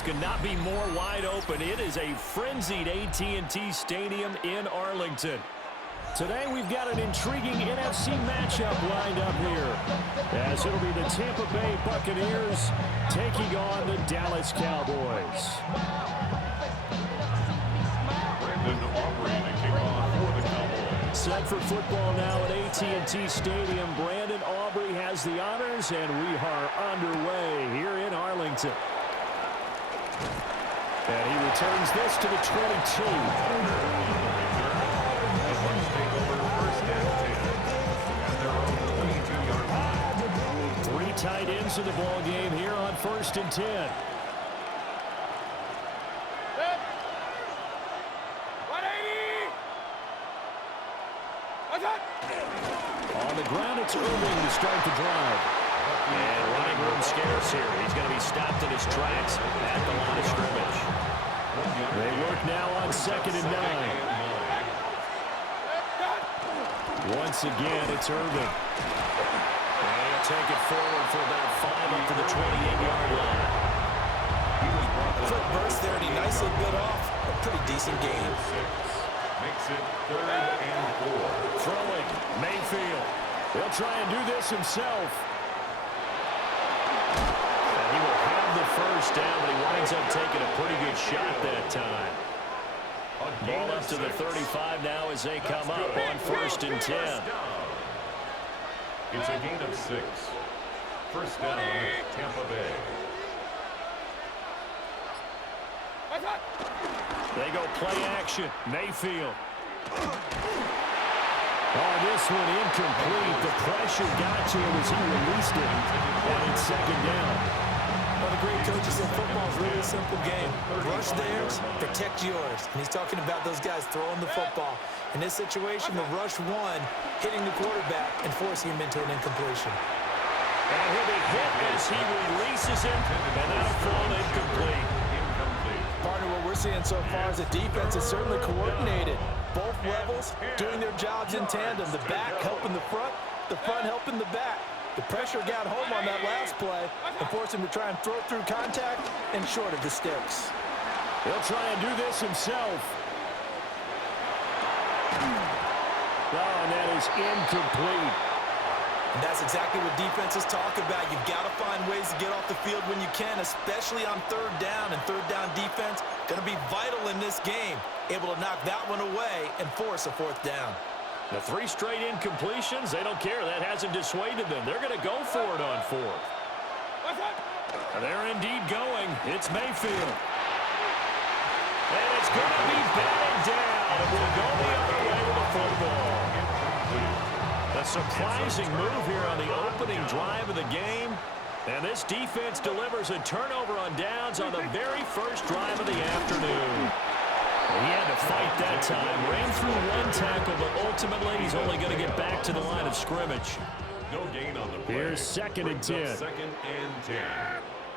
offense could not be more wide open. It is a frenzied AT&T Stadium in Arlington. Today we've got an intriguing NFC matchup lined up here, as it'll be the Tampa Bay Buccaneers taking on the Dallas Cowboys. Set for football now at AT&T Stadium. Brandon Aubrey has the honors, and we are underway here in Arlington. And he returns this to the 22. Three tight ends in the ball game here on 1st and 10. On the ground, it's Irving to start the drive. And running room scarce here. He's going to be stopped in his tracks at the line of scrimmage. They work now on 2nd and 9. Once again, it's Irving. And he'll take it forward for about 5 up to the 28-yard line. Quick burst there, and he nicely bit off a pretty decent game. Makes it 3rd and 4. Throwing, Mayfield. He'll try and do this himself. And he will have the first down, but he winds up taking a pretty good shot that time. Ball up to the 35 now as they come up on 1st and 10. It's a gain of 6. First down, Tampa Bay. They go play action. Mayfield. Oh, this one incomplete. The pressure got to him as he released it. And it's 2nd down. Well, the great coaches in football is really a simple game. Rush theirs, protect yours. And he's talking about those guys throwing the football. In this situation, the rush one, hitting the quarterback and forcing him into an incompletion. And he'll be hit as he releases it. And that'll fall incomplete. Partner, what we're seeing so far is the defense is certainly coordinated. Both levels doing their jobs in tandem. The back helping the front helping the back. The pressure got home on that last play and forced him to try and throw through contact and short of the sticks. He'll try and do this himself. Oh, and that is incomplete. And that's exactly what defenses talk about. You've got to find ways to get off the field when you can, especially on 3rd down. And 3rd down defense going to be vital in this game. Able to knock that one away and force a 4th down. The 3 straight incompletions, they don't care. That hasn't dissuaded them. They're going to go for it on 4th. And they're indeed going. It's Mayfield. And it's going to be batted down. It will go the other way with the football. A surprising move here on the opening drive of the game. And this defense delivers a turnover on downs on the very first drive of the afternoon. He had to fight that time. Ran through one tackle, but ultimately he's only going to get back to the line of scrimmage. No gain on the play. Here's 2nd and 10. 2nd and 10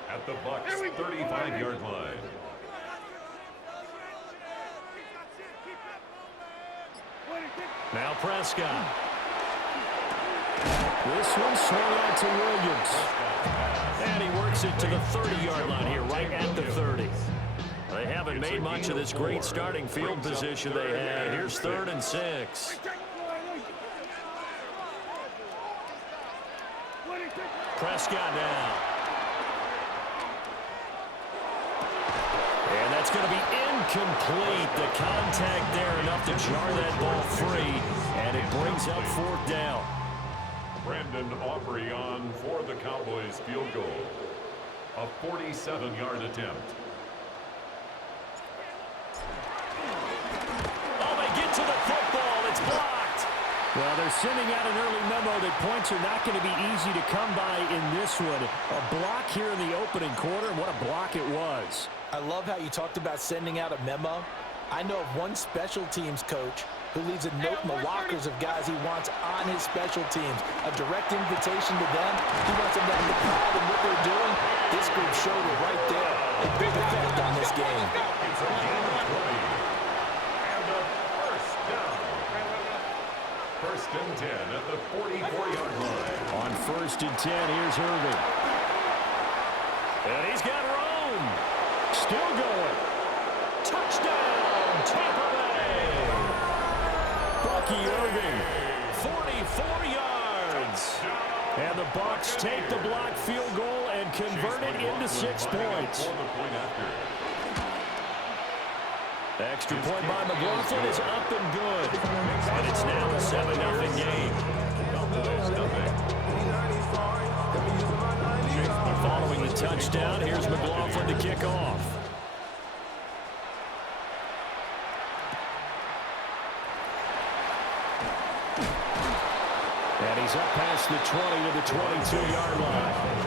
at the Bucs' 35-yard line. Now Prescott. This one swung out to Williams. And he works it to the 30-yard line here, right at the 30. They haven't made much of this great starting field position they had. Here's 3rd and 6. Prescott now. And that's going to be incomplete. The contact there enough to jar that ball free. And it brings up 4th down. Brandon Aubrey on for the Cowboys field goal. A 47-yard attempt. Oh, they get to the football. It's blocked. Well, they're sending out an early memo that points are not going to be easy to come by in this one. A block here in the opening quarter, and what a block it was. I love how you talked about sending out a memo. I know of one special teams coach who leaves a note in the lockers of guys he wants on his special teams. A direct invitation to them. He wants them to have the pride in what they're doing. This group showed it right there. A big effect on this game. And a first down. 1st and 10 at the 44-yard line. On 1st and 10, here's Irving. And he's got room. Still going. Touchdown, Tampa Bay. Bucky Irving, 44 yards. And the Bucs take the blocked field goal and convert it into 6 points. Extra point by McLaughlin is up and good. And it's now a 7-0 game. Following the touchdown, here's McLaughlin to kick off. And he's up past the 20 to the 22-yard line.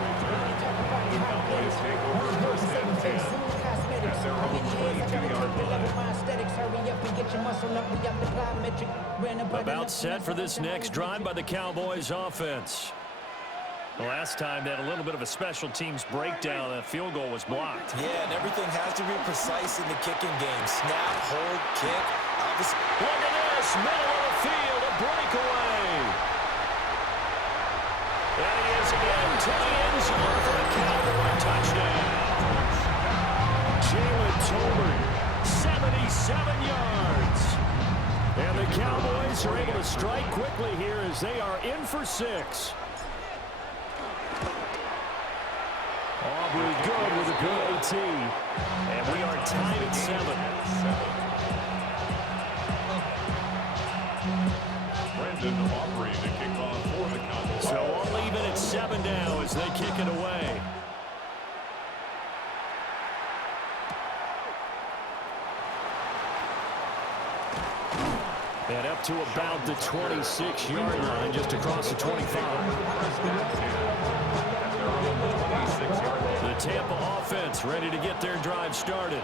About set for this next drive by the Cowboys offense. The last time they had a little bit of a special teams breakdown. That field goal was blocked. Yeah, and everything has to be precise in the kicking game. Snap, hold, kick. Look at this, middle of the field, a breakaway. And he is into the end zone for a Cowboy touchdown. Jalen Tolbert, 77 yards. And the Cowboys are able to strike quickly here as they are in for 6. Aubrey good with a PAT. And we are tied at 7. Brandon Aubrey to kick off for the Cowboys. So all even at 7 now as they kick it away. And up to about the 26-yard line, just across the 25. The Tampa offense ready to get their drive started.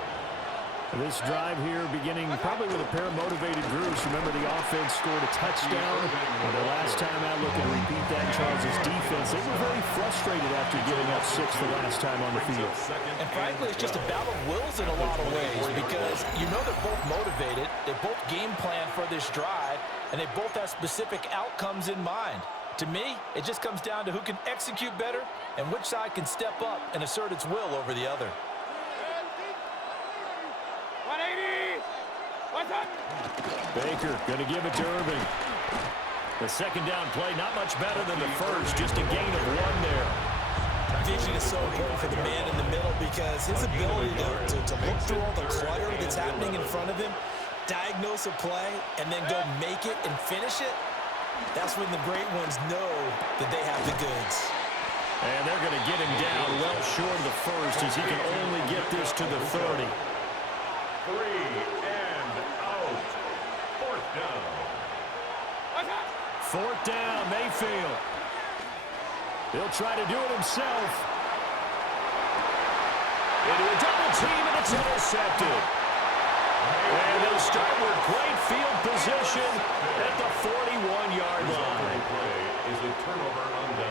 This drive here beginning probably with a pair of motivated groups. Remember, the offense scored a touchdown. And the last time out, looking to repeat that, Charles' defense, they were very frustrated after giving up 6 the last time on the field. And frankly, it's just a battle of wills in a lot of ways because you know they're both motivated. They both game plan for this drive, and they both have specific outcomes in mind. To me, it just comes down to who can execute better and which side can step up and assert its will over the other. Baker going to give it to Irving. The second down play, not much better than the first, just a gain of 1 there. Vision is so important for the man in the middle because his ability to look through all the clutter that's happening in front of him, diagnose a play, and then go make it and finish it, that's when the great ones know that they have the goods. And they're going to get him down well short of the first as he can only get this to the 30. 3 and out. 4th down. 4th down, Mayfield. He'll try to do it himself. Into a double team, and it's intercepted. And they'll start with great field position at the 41-yard line.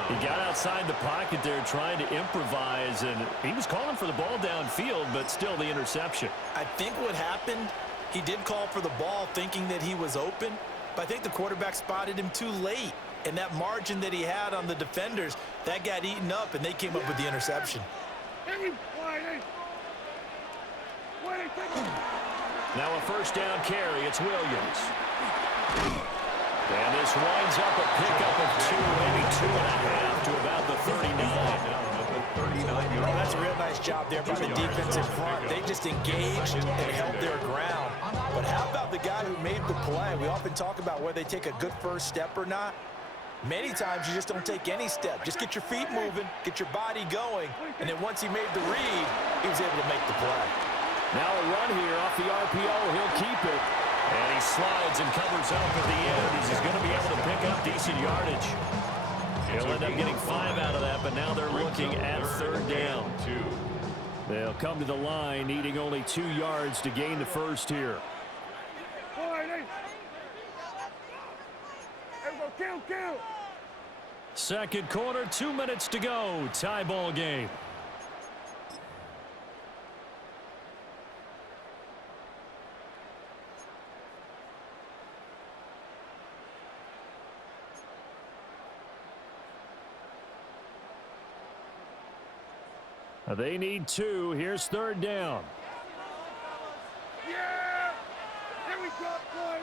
He got outside the pocket there trying to improvise, and he was calling for the ball downfield, but still the interception. I think what happened, he did call for the ball thinking that he was open, but I think the quarterback spotted him too late. And that margin that he had on the defenders, that got eaten up, and they came up with the interception. Now a first down carry. It's Williams. And this winds up a pickup of 2, maybe 2.5 to about the 39. Oh, that's a real nice job there by the defense in front. They just engaged and held their ground. But how about the guy who made the play? We often talk about whether they take a good first step or not. Many times you just don't take any step. Just get your feet moving, get your body going, and then once he made the read, he was able to make the play. Now a run here off the RPO. He'll keep it. And he slides and covers up at the end as he's going to be able to pick up decent yardage. He'll end up getting 5 out of that, but now they're looking at 3rd down. They'll come to the line needing only 2 yards to gain the first here. Second quarter, 2 minutes to go. Tie ball game. They need 2. Here's 3rd down. Yeah! Here we go, boy.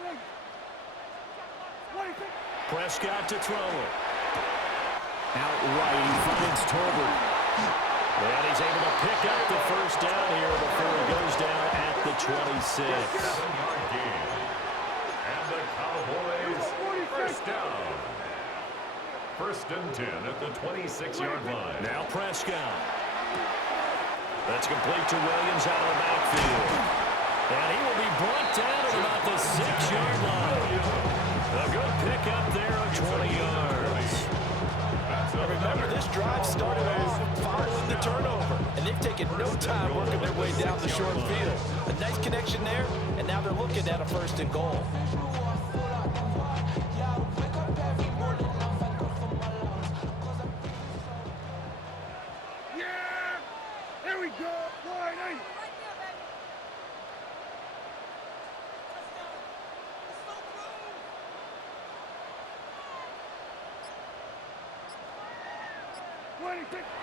Prescott to throw it. Out right, he finds Tolbert. And he's able to pick up the 1st down here before he goes down at the 26. 7-yard gain. And the Cowboys 1st down. 1st and 10 at the 26-yard line. Now Prescott. That's complete to Williams out of the backfield. And he will be brought down at about the 6-yard line. A good pickup there of 20 yards. And remember, this drive started off following the turnover, and they've taken no time working their way down the short field. A nice connection there, and now they're looking at a 1st and goal. Yeah! Here we go, boy.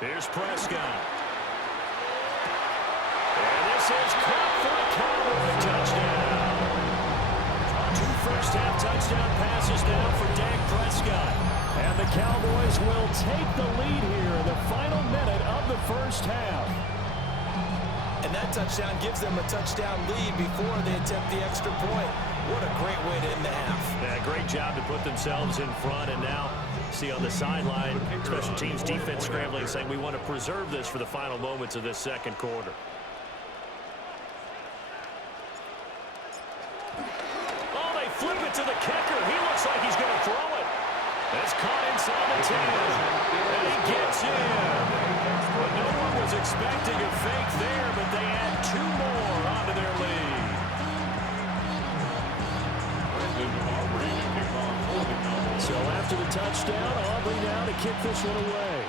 Here's Prescott. And this is caught for a Cowboy touchdown. 2 first-half touchdown passes now for Dak Prescott. And the Cowboys will take the lead here in the final minute of the 1st half. And that touchdown gives them a touchdown lead before they attempt the extra point. What a great way to end the half. Yeah, great job to put themselves in front, and now see on the sideline, special teams defense scrambling, saying we want to preserve this for the final moments of this 2nd quarter. Oh, they flip it to the kicker. He looks like he's going to throw it. It's caught inside the 10, and he gets in. Well, no one was expecting a fake there, but they add 2 more onto their lead. So after the touchdown, Aubrey now to kick this one away.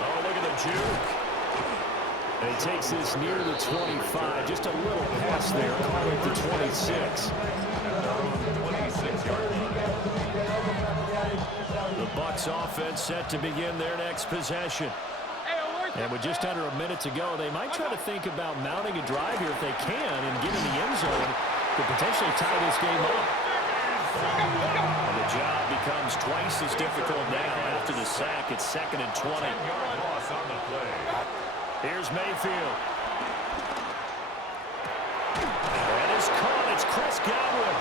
Oh, look at the juke. And he takes this near the 25. Just a little pass there. Call it the 26. The Bucs offense set to begin their next possession. And with just under a minute to go, they might try to think about mounting a drive here if they can and get in the end zone to potentially tie this game up. And the job becomes twice as difficult now after the sack. It's 2nd and 20. Here's Mayfield. And it's caught. It's Chris Godwin.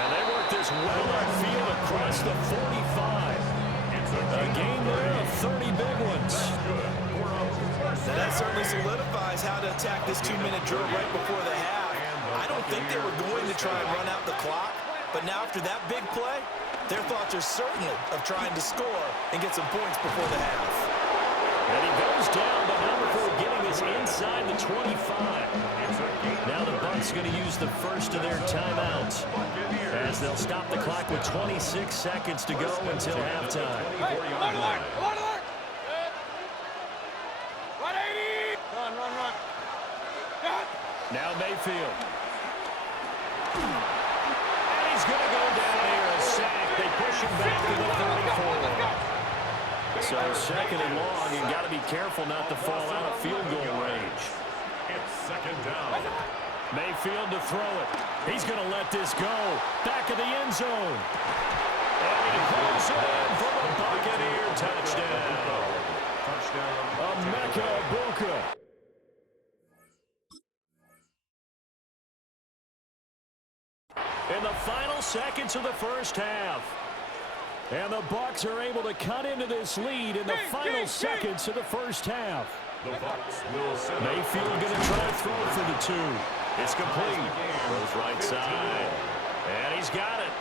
And they work this well upfield across the 45. A game there of 30 big ones. Now that certainly solidifies how to attack this 2-minute drill right before the half. I don't think they were going to try and run out the clock, but now after that big play, their thoughts are certainly of trying to score and get some points before the half. And he goes down, but now before getting this inside the 25. Now the Bucs going to use the first of their timeouts as they'll stop the clock with 26 seconds to go until halftime. Now Mayfield. And he's going to go down here, a sack. They push him back to the 34. So 2nd and long, you got to be careful not to fall out of field goal range. It's 2nd down. Mayfield to throw it. He's going to let this go. Back of the end zone. And he pulls it in for the Buccaneer touchdown. Emeka Egbuka. In the final seconds of the 1st half. And the Bucs are able to cut into this lead in the final seconds of the 1st half. The Bucs will set Mayfield going to try to throw for the 2. It's complete. Goes right side. And he's got it.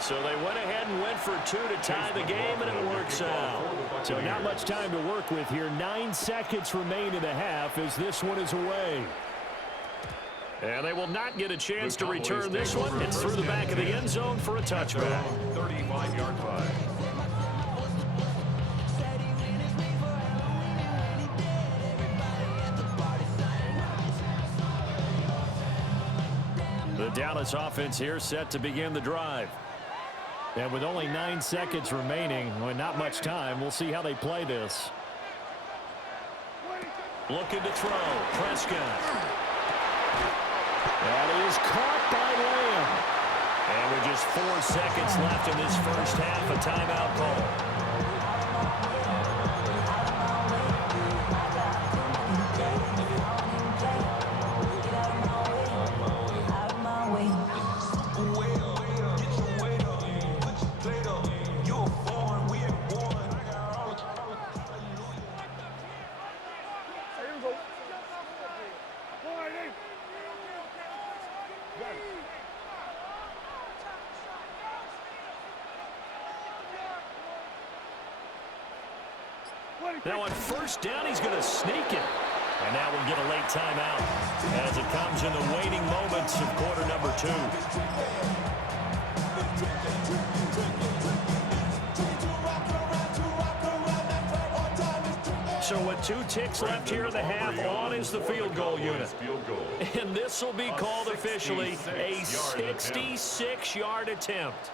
So they went ahead and went for 2 to tie the game, and it works out. So not much time to work with here. 9 seconds remain in the half as this one is away. And they will not get a chance to return this one. It's through the back of the end zone for a touchback. 35-yard line. The Dallas offense here set to begin the drive. And with only 9 seconds remaining, well, not much time, we'll see how they play this. Looking to throw. Prescott. That is caught by Lamb. And with just 4 seconds left in this first half, a timeout call. Now on first down, he's going to sneak it. And now we'll get a late timeout as it comes in the waning moments of quarter number 2. So with 2 ticks left here in the half, on is the field goal unit. And this will be called officially a 66-yard attempt.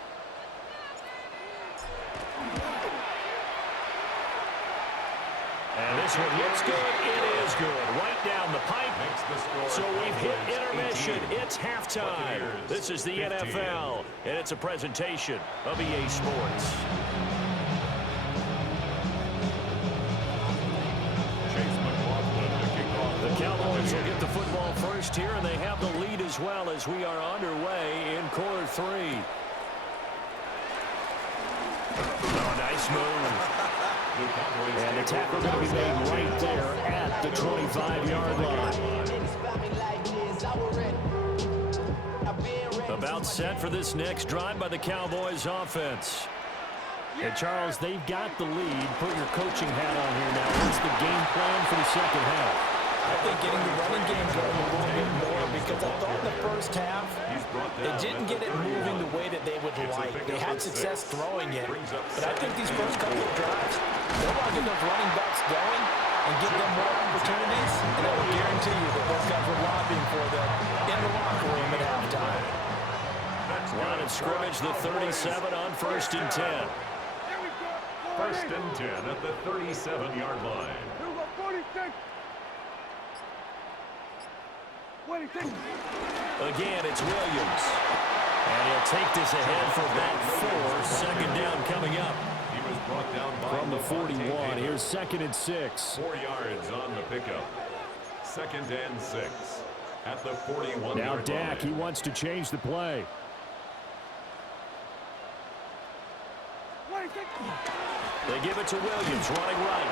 And this one looks good. It is good. Right down the pipe. So we've hit intermission. It's halftime. This is the NFL, and it's a presentation of EA Sports. The Cowboys will get the football first here, and they have the lead as well as we are underway in quarter 3. Oh, nice move. And the tackle going to be made right there at the 25-yard line. About set for this next drive by the Cowboys offense. And Charles, they've got the lead. Put your coaching hat on here now. What's the game plan for the second half? I think getting the running game going a little bit more, because I thought in the first half they didn't get it moving the way that they would like. They had success throwing it, but I think these first couple of drives, they want to get those running backs going and give them more opportunities, and I will guarantee you that those guys were lobbying for them in the locker room at halftime. Line of scrimmage, the 37 on 1st and 10. 1st and 10 at the 37-yard line. Again, it's Williams. And he'll take this ahead for about 4. 2nd down coming up. He was brought down from the 41. Here's 2nd and 6. 4 yards on the pickup. 2nd and 6 at the 41-yard line. Now Dak, he wants to change the play. They give it to Williams, running right.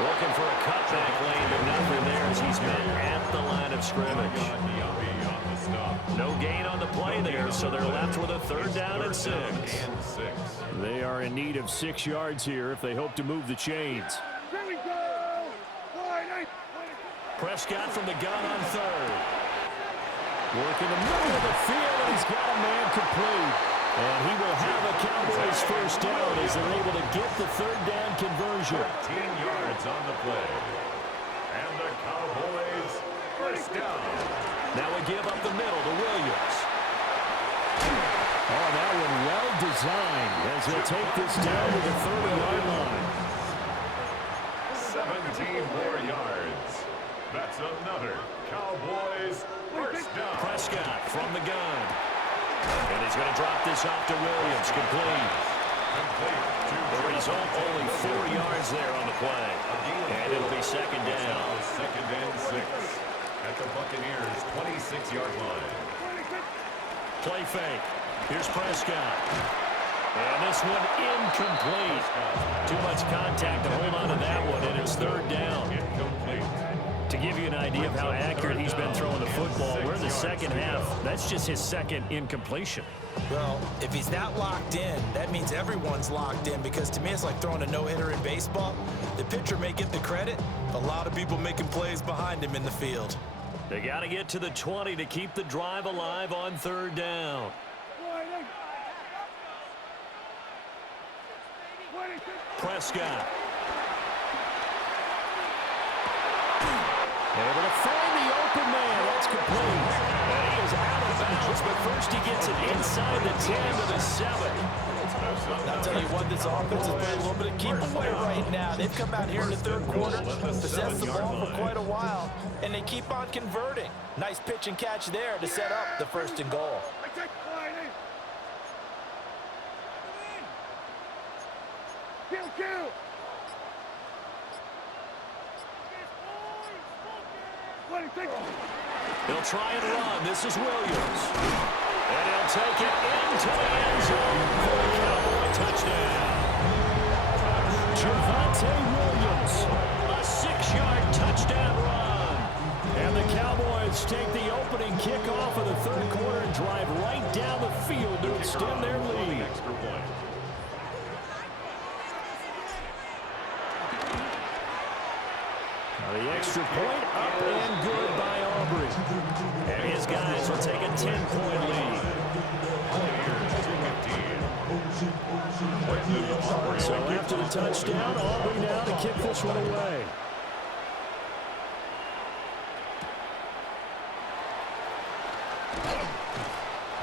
Looking for a cutback lane, but nothing there as he's met at the line of scrimmage. No gain on the play there, so they're left with a 3rd down and 6. They are in need of 6 yards here if they hope to move the chains. Prescott from the gun on 3rd. Working the middle of the field, and he's got a man complete. And he will have a Cowboys first down as they're able to get the 3rd down conversion. 13 yards on the play. And the Cowboys first down. Now we give up the middle to Williams. Oh, that one well designed as he'll take this down to the 30-yard line. 17 more yards. That's another Cowboys first down. Prescott from the gun. And he's going to drop this off to Williams. Complete. The result, only 4 yards there on the play. And it'll be 2nd down. 2nd and 6 at the Buccaneers' 26-yard line. Play fake. Here's Prescott. And this one incomplete. Too much contact to hold on to that one, and it's 3rd down. Incomplete. To give you an idea of how accurate he's been throwing the football, we're in the second half. That's just his 2nd incompletion. Well, if he's not locked in, that means everyone's locked in, because to me it's like throwing a no-hitter in baseball. The pitcher may get the credit, but a lot of people making plays behind him in the field. They got to get to the 20 to keep the drive alive on 3rd down. Prescott. Able to find the open man. That's complete. And he is out of bounds, but first he gets it inside the 10 to the 7. I'll tell you what, this offense is playing a little bit of keep away right now. They've come out here in the third quarter, possessed the ball for quite a while, and they keep on converting. Nice pitch and catch there to set up the 1st and goal. Kill! He'll try and run. This is Williams. And he'll take it into the end zone for a Cowboy touchdown. Javonte Williams, a 6-yard touchdown run. And the Cowboys take the opening kickoff of the third quarter and drive right down the field to extend their lead. The extra point up and good by Aubrey. And his guys will take a 10-point lead. So after the touchdown, Aubrey now to kick this one away.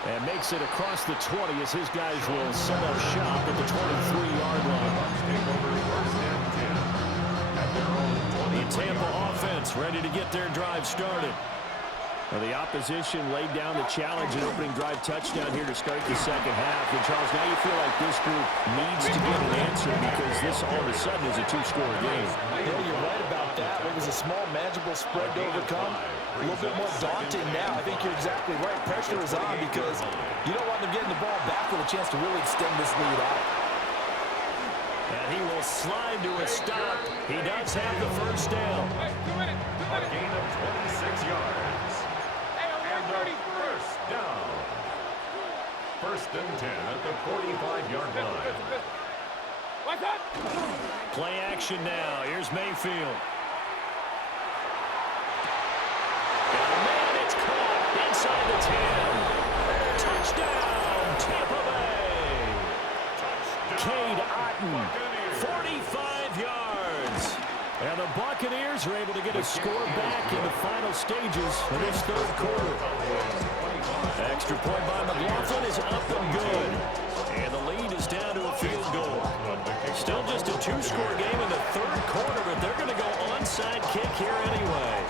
And makes it across the 20 as his guys will set up shop at the 23-yard line. The Tampa offense ready to get their drive started. Well, the opposition laid down the challenge and opening drive touchdown here to start the second half. And, Charles, now you feel like this group needs to get an answer because this all of a sudden is a 2-score game. Yeah, you're right about that. It was a small, manageable spread to overcome. A little bit more daunting now. I think you're exactly right. Pressure is on because you don't want them getting the ball back with a chance to really extend this lead out. And he will slide to a stop. He does have the first down. A gain of 26 yards. And a first down. 1st and 10 at the 45-yard line. What's up? Play action now. Here's Mayfield. Got a man. It's caught inside the 10. Touchdown, Tampa Bay. Cade Otton, 45 yards. And the Buccaneers are able to get a score back in the final stages of this third quarter. Extra point by McLaughlin is up and good. And the lead is down to a field goal. Still just a 2-score game in the third quarter, but they're going to go onside kick here anyway.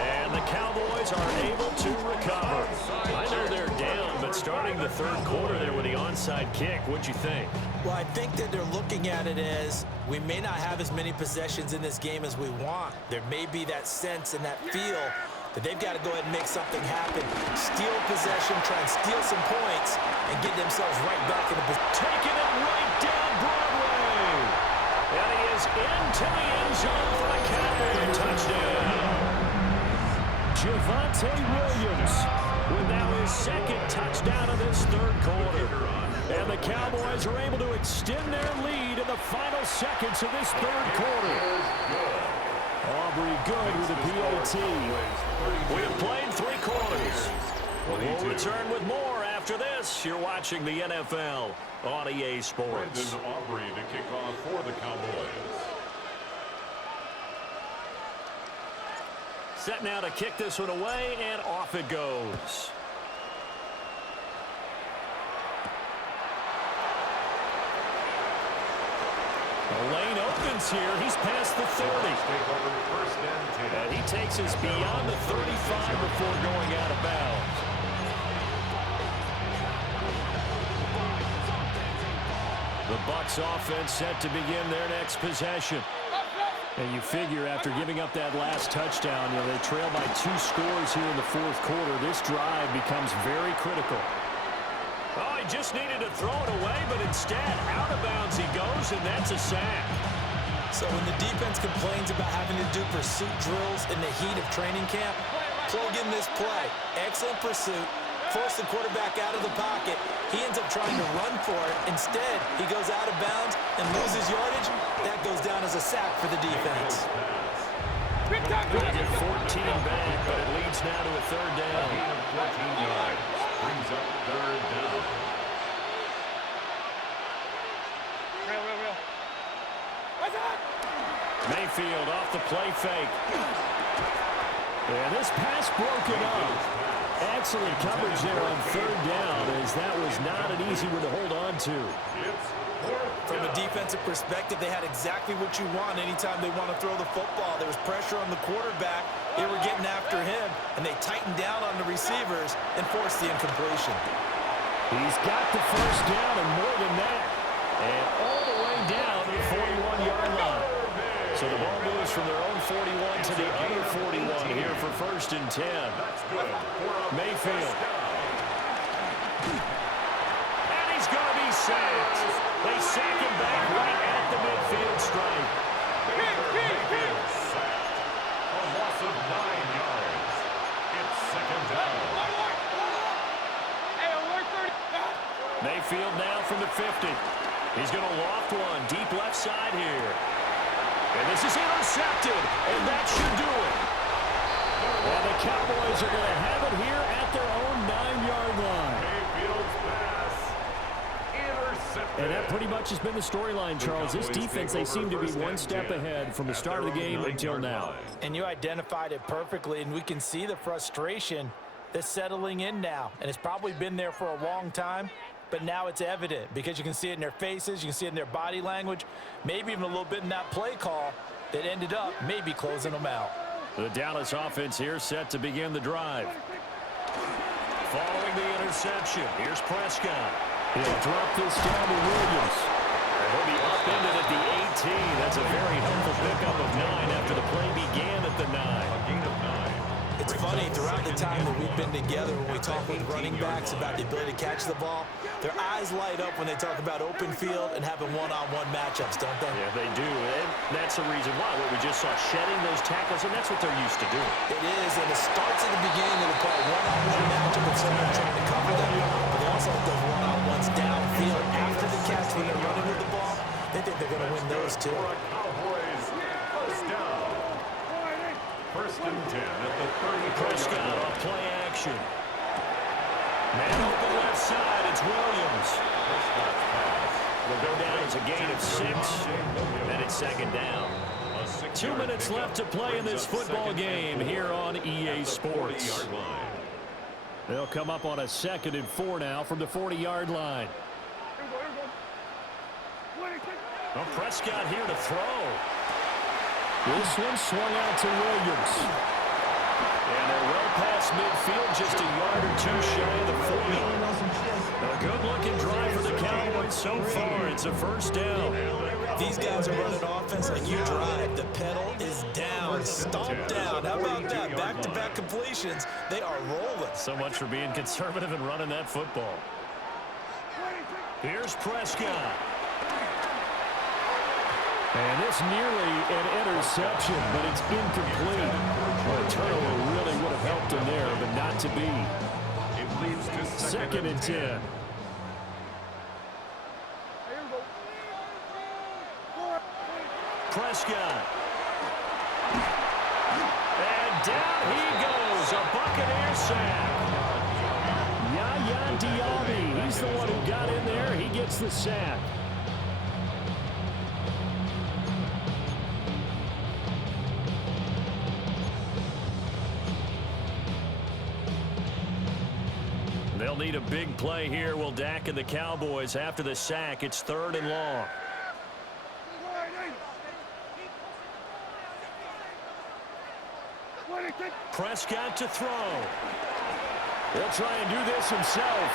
And the Cowboys are able to recover. I know they're down, but starting the third quarter there with the onside kick, what'd you think? Well, I think that they're looking at it as we may not have as many possessions in this game as we want. There may be that sense and that feel that they've got to go ahead and make something happen. Steal possession, try and steal some points, and get themselves right back in the position. Taking it right down Broadway. And he is into the end zone for a Cowboy touchdown. Javonte Williams with now his 2nd touchdown of this third quarter. And the Cowboys are able to extend their lead in the final seconds of this third quarter. Aubrey good with a PAT. We have played 3 quarters. We'll return with more after this. You're watching the NFL on EA Sports. Brendan Aubrey to kick off for the Cowboys. Set now to kick this one away, and off it goes. The lane opens here. He's past the 30. And he takes us beyond the 35 before going out of bounds. The Bucs offense set to begin their next possession. And you figure after giving up that last touchdown, they trail by 2 scores here in the fourth quarter. This drive becomes very critical. Oh, he just needed to throw it away, but instead, out of bounds he goes, and that's a sack. So when the defense complains about having to do pursuit drills in the heat of training camp, plug in this play. Excellent pursuit. Force the quarterback out of the pocket. He ends up trying to run for it. Instead, he goes out of bounds and loses yardage. That goes down as a sack for the defense. They get 14 back, but it leads now to a third down. 14 yards. Brings up third down. Real. Mayfield off the play fake. And this pass broken up. Excellent coverage there on third down, as that was not an easy one to hold on to. From a defensive perspective, they had exactly what you want anytime they want to throw the football. There was pressure on the quarterback. They were getting after him, and they tightened down on the receivers and forced the incompletion. He's got the first down and more than that. And all the way down to the 41-yard line. So the ball moves from their own 41 to the other 41 here for 1st and 10. Mayfield. And he's going to be sacked. They sack him back right at the midfield stripe. A loss of 9 yards. It's 2nd down. Mayfield now from the 50. He's going to loft one deep left side here. And this is intercepted, and that should do it. And the Cowboys are going to have it here at their own 9-yard line. Mayfield's pass intercepted. And that pretty much has been the storyline, Charles. This defense, they seem to be one step ahead from the start of the game until now. And you identified it perfectly, and we can see the frustration that's settling in now. And it's probably been there for a long time. But now it's evident because you can see it in their faces, you can see it in their body language, maybe even a little bit in that play call that ended up maybe closing them out. The Dallas offense here set to begin the drive. Following the interception, here's Prescott. He'll drop this down to Williams. And he'll be upended at the 18. That's a very helpful pickup of 9 after the play began at the 9. A gain of 9. It's funny, throughout the time that we've been together, when we talk with running backs about the ability to catch the ball, their eyes light up when they talk about open field and having one-on-one matchups, don't they? Yeah, they do. And that's the reason why. What we just saw, shedding those tackles, and that's what they're used to doing. It is, and it starts at the beginning of the play. One-on-one matchup with someone trying to cover them, but they also have those one-on-ones downfield after the catch when they're running with the ball. They think they're going to win those, too. Cowboys, 1st down. 1st and 10 at the 30. Prescott off play action. Man open left side, it's Williams. Will go down as a gain of 6, and it's 2nd down. 2 minutes left to play in this football game here on EA Sports. They'll come up on a 2nd and 4 now from the 40-yard line. Well, Prescott here to throw. This one swung out to Williams. And they're well past midfield, just a yard or 2 shy of the 40. A good-looking drive for the Cowboys so far. It's a 1st down. These guys are running offense like you drive. The pedal is down, stomp down. How about that? Back-to-back completions. They are rolling. So much for being conservative and running that football. Here's Prescott. And it's nearly an interception, but it's incomplete. Well, a turnover really would have helped him there, but not to be. It leads to 2nd and 10. Prescott. And down he goes. A Buccaneer sack. Yaya Diaby. He's the one who got in there. He gets the sack. They'll need a big play here. Will Dak and the Cowboys after the sack. It's 3rd and long. Prescott to throw. He'll try and do this himself.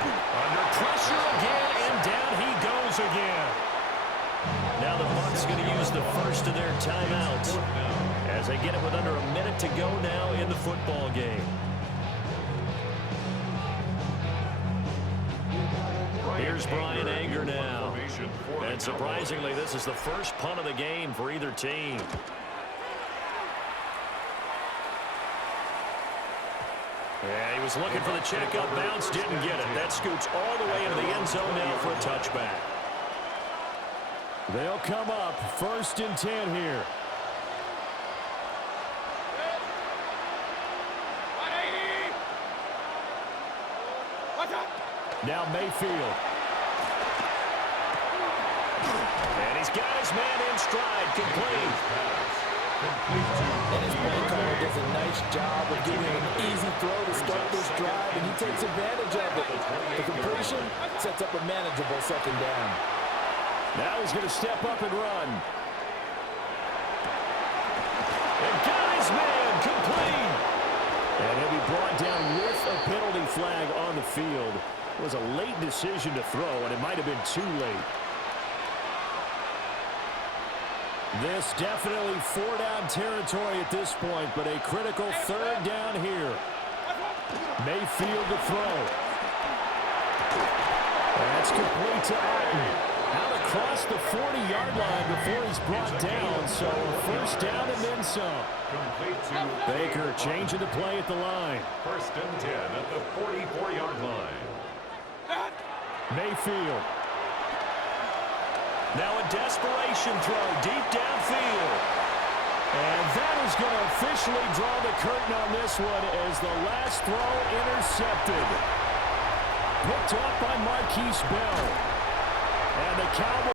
Under pressure again, and down he goes again. Now the Bucs going to use the first of their timeouts as they get it with under a minute to go now in the football game. Here's Brian Anger now. And surprisingly, this is the first punt of the game for either team. Yeah, he was looking for the checkup bounce, didn't get it. That scoots all the way into the end zone now for a touchback. They'll come up 1st and 10 here. Now Mayfield. And he's got his man in stride, complete. And his play caller does a nice job of giving him an easy throw to start this drive, and he takes advantage of it. The completion sets up a manageable second down. Now he's going to step up and run. And got his man complete. And he'll be brought down with a penalty flag on the field. It was a late decision to throw, and it might have been too late. This definitely four-down territory at this point, but a critical third down here. Mayfield to throw. That's complete to Otten. Out across the 40-yard line before he's brought down, so first down and then some. Baker changing the play at the line. First and 10 at the 44-yard line. Mayfield. Now a desperation throw deep downfield. And that is going to officially draw the curtain on this one as the last throw intercepted. Picked up by Marquise Bell. And the Cowboys